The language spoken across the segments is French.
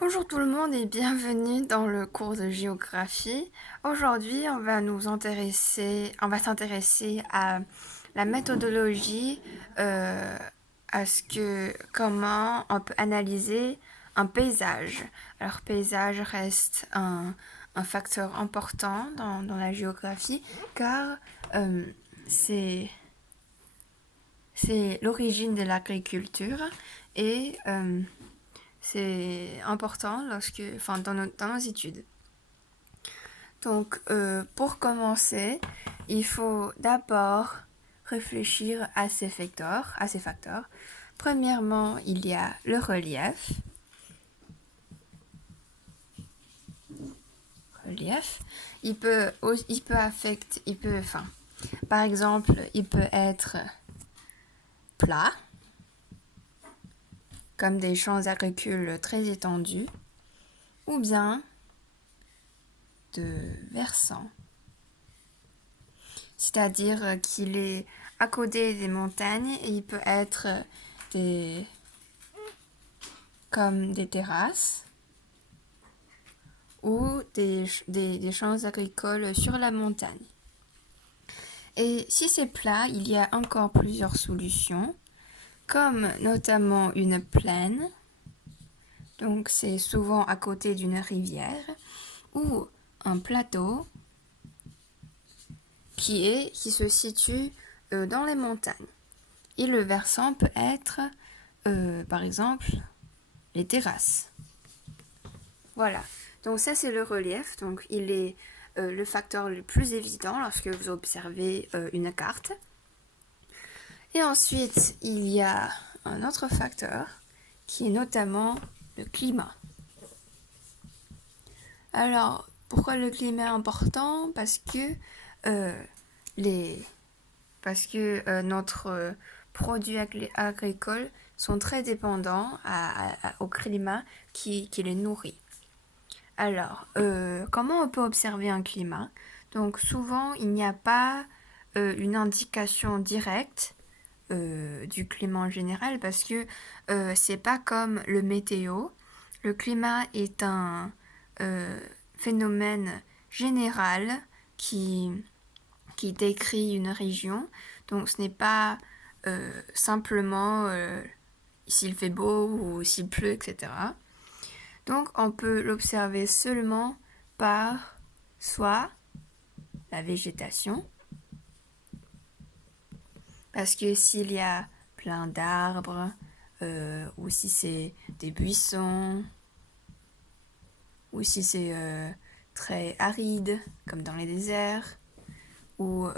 Bonjour tout le monde et bienvenue dans le cours de géographie. Aujourd'hui, on va s'intéresser à la méthodologie, euh, comment on peut analyser un paysage. Alors, paysage reste un facteur important dans la géographie car euh, c'est c'est l'origine de l'agriculture et c'est important dans nos études. Donc, pour commencer, il faut d'abord réfléchir à ces facteurs. Premièrement, il y a le relief. Relief. Par exemple, il peut être plat, comme des champs agricoles très étendus, ou bien de versant, c'est-à-dire qu'il est à côté des montagnes et il peut être des, comme des terrasses ou des champs agricoles sur la montagne. Et si c'est plat, il y a encore plusieurs solutions, comme notamment une plaine, donc c'est souvent à côté d'une rivière, ou un plateau qui se situe dans les montagnes. Et le versant peut être, par exemple, les terrasses. Voilà. Donc ça, c'est le relief. Donc il est le facteur le plus évident lorsque vous observez une carte. Et ensuite, il y a un autre facteur qui est notamment le climat. Alors, pourquoi le climat est important? Euh, les, Parce que notre produits agricoles sont très dépendants au climat qui les nourrit. Alors, comment on peut observer un climat? Donc, souvent, il n'y a pas une indication directe du climat en général parce que c'est pas comme le météo. Le climat est un phénomène général qui, qui décrit une région. Donc, ce n'est pas simplement s'il fait beau ou s'il pleut, etc. Donc, on peut l'observer seulement par soit la végétation, parce que s'il y a plein d'arbres, ou si c'est des buissons, ou si c'est très aride, comme dans les déserts, ou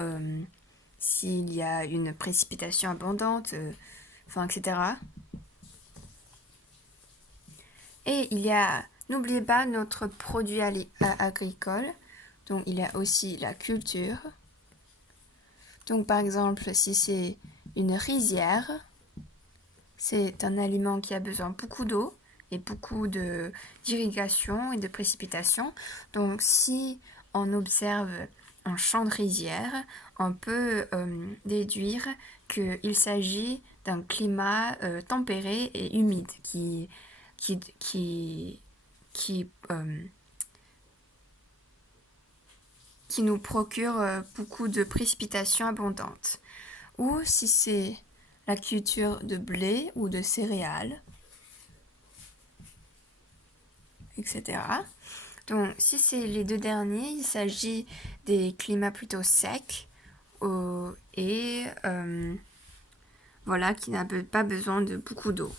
s'il y a une précipitation abondante, etc. Et n'oubliez pas notre produit agricole. Donc il y a aussi la culture. Donc par exemple, si c'est une rizière, c'est un aliment qui a besoin beaucoup d'eau et beaucoup d'irrigation et de précipitation. Donc si on observe un champ de rizière, on peut déduire qu'il s'agit d'un climat tempéré et humide qui, qui, qui, euh, qui nous procure beaucoup de précipitations abondantes. Ou si c'est la culture de blé ou de céréales, etc. Donc, si c'est les deux derniers, il s'agit des climats plutôt secs et voilà, qui n'a pas besoin de beaucoup d'eau.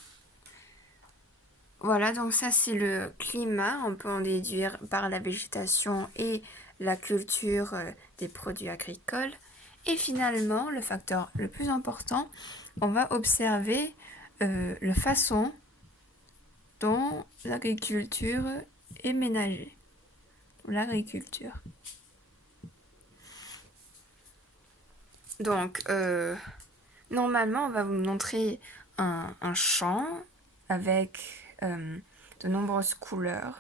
Voilà, donc ça c'est le climat. On peut en déduire par la végétation et la culture des produits agricoles. Et finalement, le facteur le plus important, on va observer la façon dont l'agriculture est ménagée. L'agriculture. Donc, normalement, on va vous montrer un champ avec de nombreuses couleurs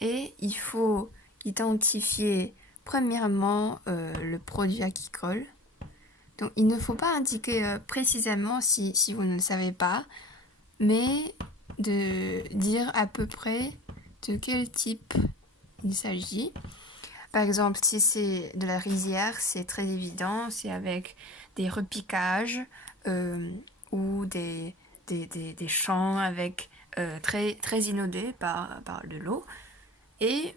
et il faut identifier premièrement le produit agricole. Donc, il ne faut pas indiquer précisément si vous ne le savez pas, mais de dire à peu près de quel type il s'agit. Par exemple, si c'est de la rizière, c'est très évident, c'est avec des repiquages ou des champs avec très, très inondés par de l'eau. Et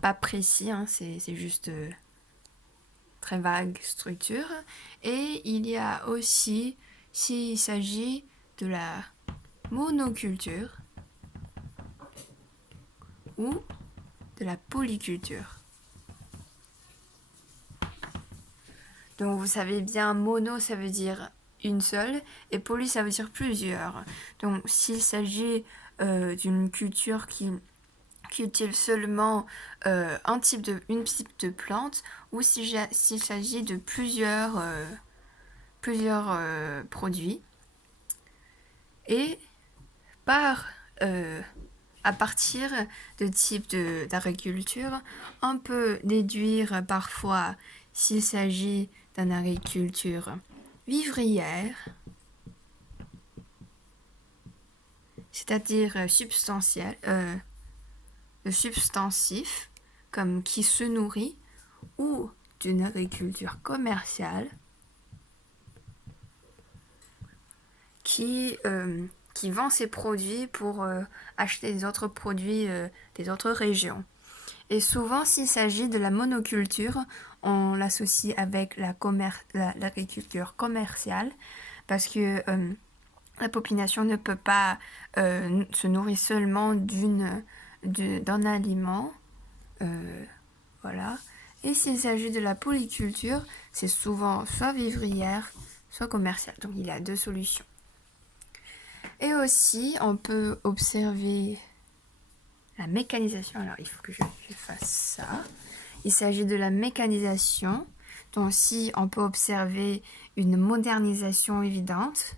pas précis, hein, c'est juste très vague structure. Et il y a aussi, s'il s'agit de la monoculture ou de la polyculture. Donc vous savez bien, mono ça veut dire une seule et poly ça veut dire plusieurs. Donc s'il s'agit d'une culture qui cultive seulement une type de plante ou s'il s'agit de plusieurs produits. Et par à partir de types d'agriculture, on peut déduire parfois s'il s'agit d'une agriculture vivrière, c'est-à-dire substantif, comme qui se nourrit, ou d'une agriculture commerciale qui vend ses produits pour acheter des autres produits des autres régions. Et souvent, s'il s'agit de la monoculture, on l'associe avec l'agriculture commerciale parce que la population ne peut pas se nourrir seulement d'un aliment. Voilà. Et s'il s'agit de la polyculture, c'est souvent soit vivrière, soit commerciale. Donc il y a deux solutions. Et aussi, on peut observer la mécanisation. Alors, il faut que je fasse ça. Il s'agit de la mécanisation. Donc, si on peut observer une modernisation évidente.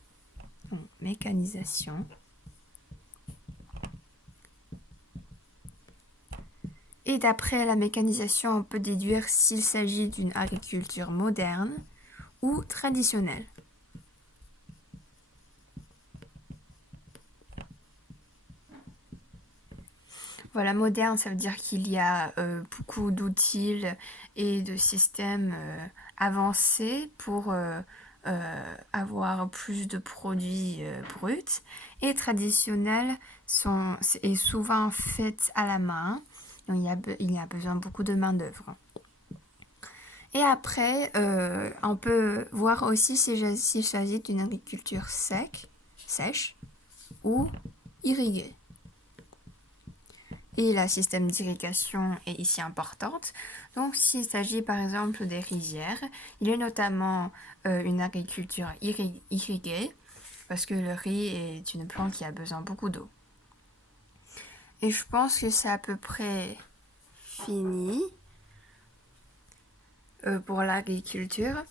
Donc, mécanisation. Et d'après la mécanisation, on peut déduire s'il s'agit d'une agriculture moderne ou traditionnelle. Voilà, moderne, ça veut dire qu'il y a beaucoup d'outils et de systèmes avancés pour avoir plus de produits bruts. Et traditionnel est souvent fait à la main. Donc il y a besoin de beaucoup de main-d'œuvre. Et après, on peut voir aussi s'il s'agit d'une agriculture sèche ou irriguée. Et le système d'irrigation est ici importante. Donc s'il s'agit par exemple des rizières, il y a notamment une agriculture irriguée parce que le riz est une plante qui a besoin beaucoup d'eau. Et je pense que c'est à peu près fini pour l'agriculture.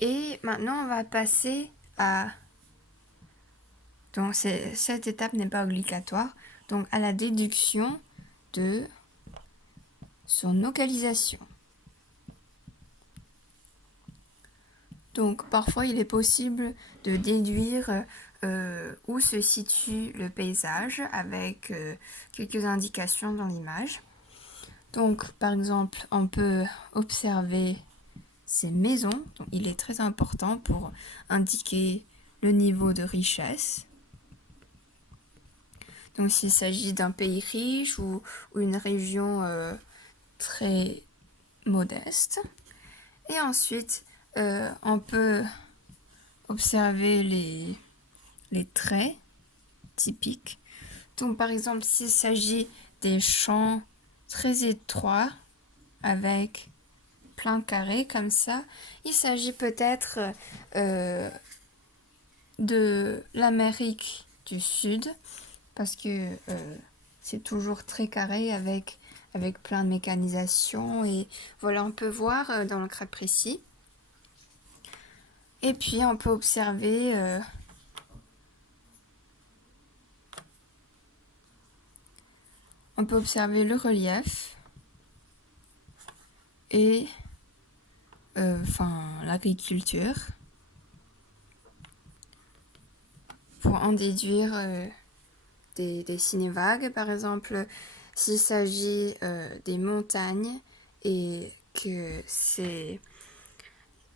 Et maintenant on va passer à... Donc cette étape n'est pas obligatoire. Donc à la déduction de son localisation. Donc parfois il est possible de déduire où se situe le paysage avec quelques indications dans l'image. Donc par exemple on peut observer ces maisons. Donc, il est très important pour indiquer le niveau de richesse. Donc s'il s'agit d'un pays riche ou une région très modeste. Et ensuite, on peut observer les traits typiques. Donc par exemple, s'il s'agit des champs très étroits avec plein carré comme ça, il s'agit peut-être de l'Amérique du Sud parce que c'est toujours très carré avec plein de mécanisation et voilà, on peut voir dans le cas précis. Et puis on peut observer le relief et l'agriculture pour en déduire des cinévagues, par exemple, s'il s'agit des montagnes et que c'est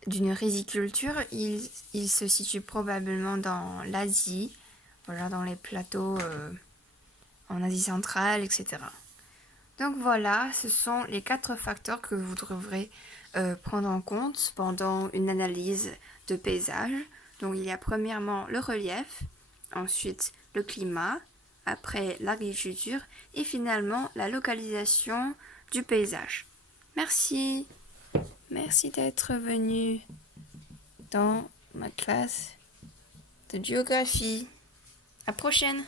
d'une riziculture, il se situe probablement dans l'Asie, voilà, dans les plateaux en Asie centrale, etc. Donc voilà, ce sont les 4 facteurs que vous devrez prendre en compte pendant une analyse de paysage. Donc il y a premièrement le relief, ensuite le climat, après l'agriculture et finalement la localisation du paysage. Merci. Merci d'être venu dans ma classe de géographie. À la prochaine.